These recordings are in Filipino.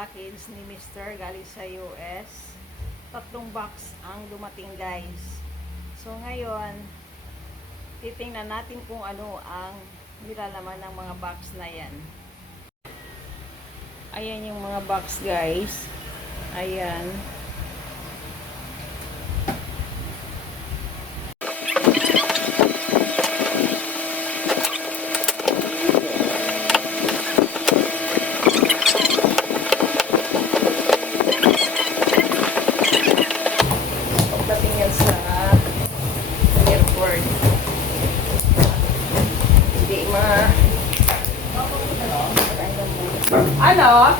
package ni Mr. galing sa US. 3 box ang dumating, guys. So ngayon, titingnan natin kung ano ang nilalaman ng mga box na yan. Ayan yung mga box, guys. Ayan. Pagdating yan sa airport. Hindi Ano?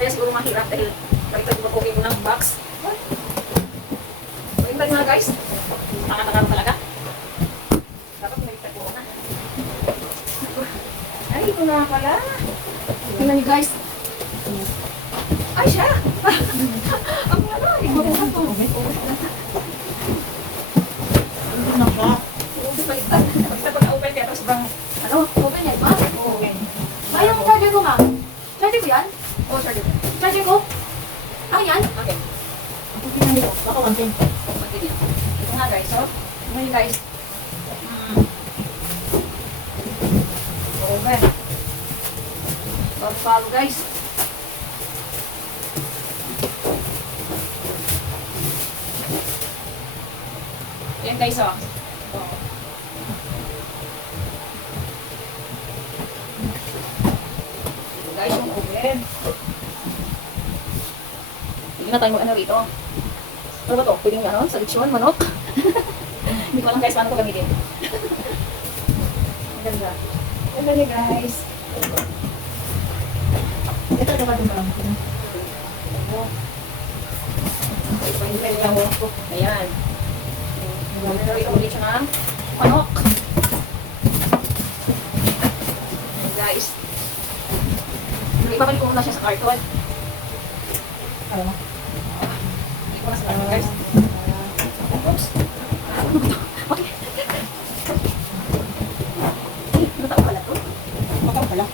Kaya siguro mahirap dahil baliktad ko mag-open ko ng box. Baliktad nga, guys. Nakakatagal talaga. Dapat baliktad ko na. Ay, ito na pala. Tingnan niyo, guys. Ay, siya! Ang ano, ikuha ko. Ano na ba? Baliktad. Baliktad ko na-open kaya tapos sobrang, ano, open yan, ma? Open. Ay, yung charger ko, ma. Charger ko yan? Oo, charger ko. Charger ko? Ah, yan? Okay. Ako pinali ko. Baka 110. 110 yan. Ito nga, guys. So, ngayon, guys. Open. Follow, guys. Yan, guys, oh. Guys, yung oven. Hindi na tayo mag-ano rito. Ano ba ito? Pwedeng ano? Sa lechon, manok? Hindi ko alam, guys, paano ito gamitin. Ang ganda. Ang ganda, guys. Ito, ito ba ito ba? Ito, hindi tayo lang mo. Ayan. Ito, ito ulit siya ng manok. Guys. Ibabalik ko muna siya sa carton. Ano? Ibabalik ko na sa carton, guys. Oops. Okay. Ano tao pala to? Ano pala?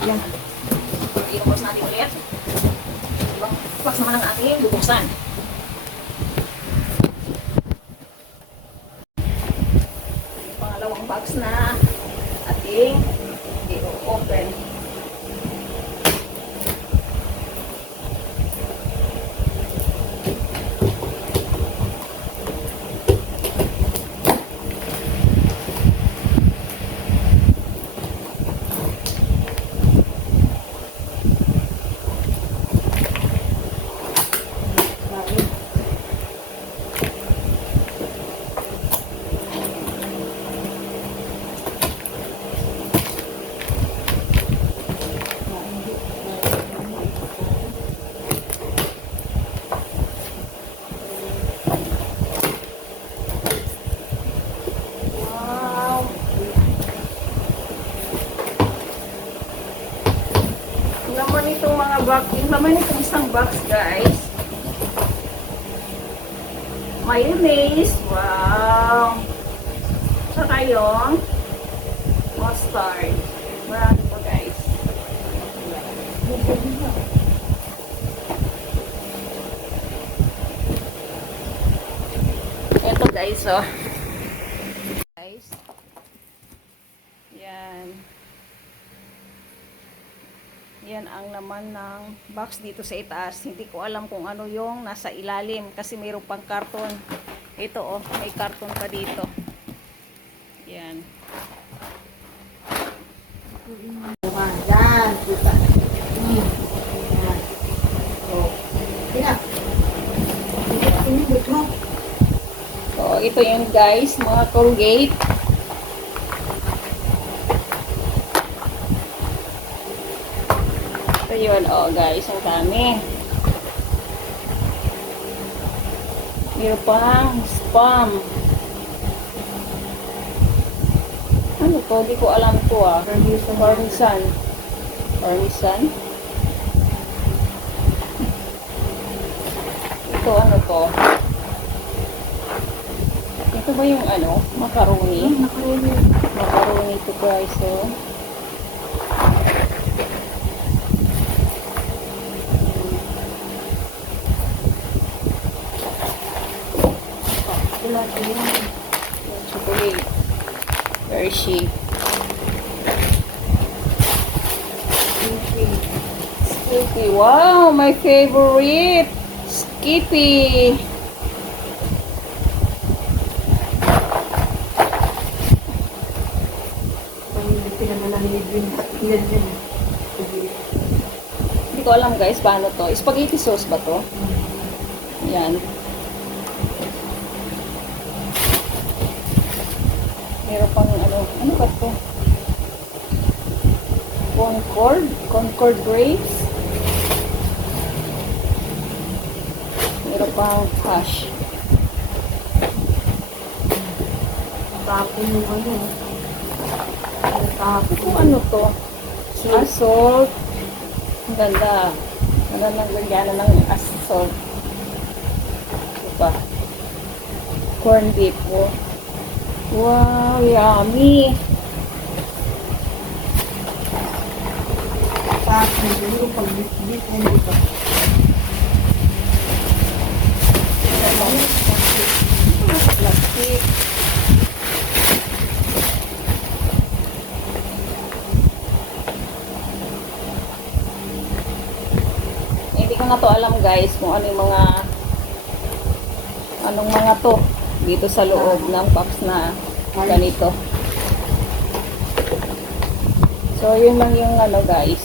Yan. I-box natin ulit. Ibang box naman ang ating bubuksan. Box na ating i-open. Laman itong mga box, yung laman itong isang box, guys. Mayonnaise, wow. Saka yung mustard. Marami po, guys. Ito, guys, oh. Guys. Yan. Yan ang laman ng box dito sa itaas. Hindi ko alam kung ano yung nasa ilalim kasi mayroon pang karton. Ito, oh, may karton pa dito. Yan. Yan, kita. Yan. So, ito yun, guys, mga Colgate. Ito Ayun, oh guys, ang dami. Meron pang spam. Ano to? Di ko alam to ah. Parmesan. Parmesan. Ito ano to? Ito ba yung ano? Macaroni? Macaroni. Macaroni to guys, oh. Wala ko yan. Yung chocolate. Hershey. Skippy. Wow, my favorite. Skippy. Pag hindi pinamalanig yun. Yan yan. Hindi ko alam guys, paano to. Spaghetti sauce ba to? Yan. Meron pang ano ba to? Concord grapes. Meron pang hash. Tapon yung ano. Tapon. Ito ano to? Salt. Ang ganda. Ano nang lagyan ng salt. Ito pa. Corn beef. Wow, yummy. Tapon yung pag-beat na dito. Plastic. Hindi ko na to alam guys kung ano yung anong mga to dito sa loob ng box na ganito. So yun lang yung ano guys.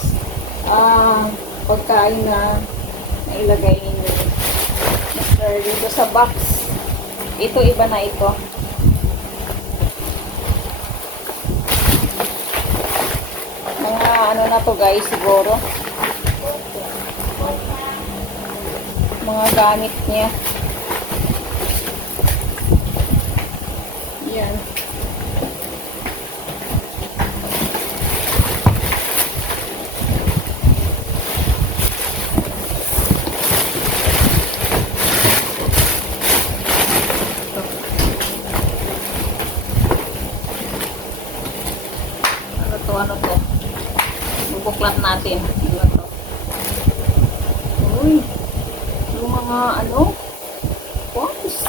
Pagkain na nailagay ni Mr. dito sa box. Ito iba na ito. Mga ano na to guys siguro. Mga gamit niya. Yan. Ano to? Bubuklat natin. Ano to? Uy. Yung mga pots.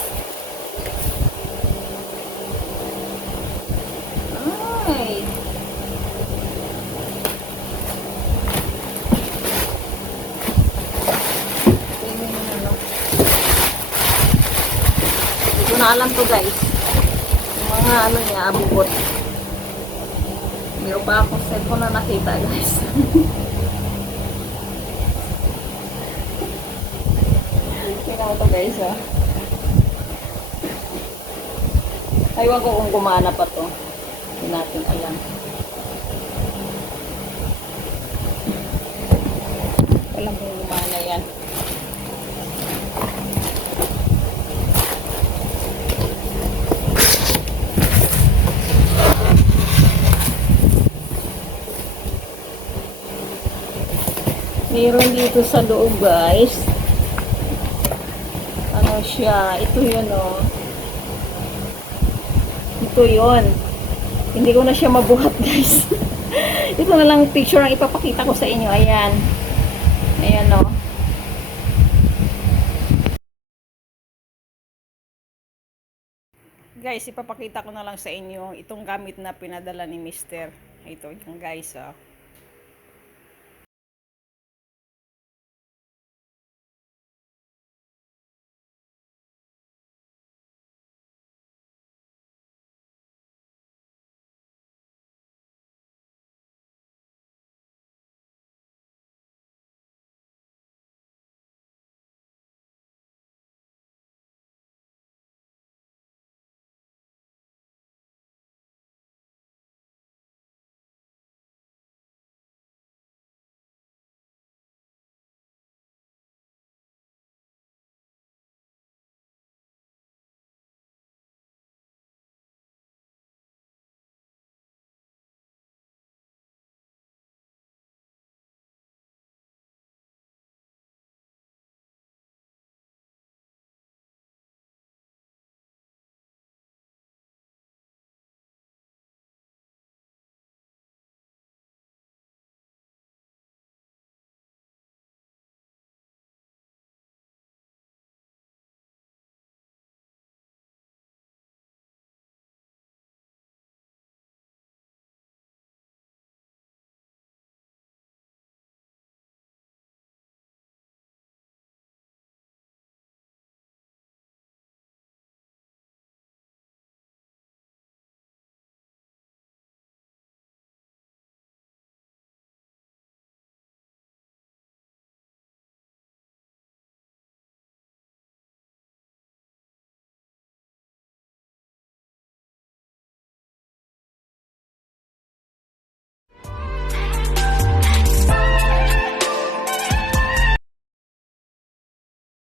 Ay. Tingnan mo na. Hindi ko na alam to guys. Yung mga niya, abubot. Meron pa akong cellphone na nakita guys. Tingnan mo to guys ah. Aywan ko kung gumana pa to. Hindi natin alam. Alam kung gumana yan. Meron dito sa loob guys. Ano siya? Ito yun oh. Ito yun. Hindi ko na siya mabuhat guys. Ito na lang picture ang ipapakita ko sa inyo. Ayan. Ayan oh. Guys, ipapakita ko na lang sa inyo itong gamit na pinadala ni Mr. Ito yung guys oh.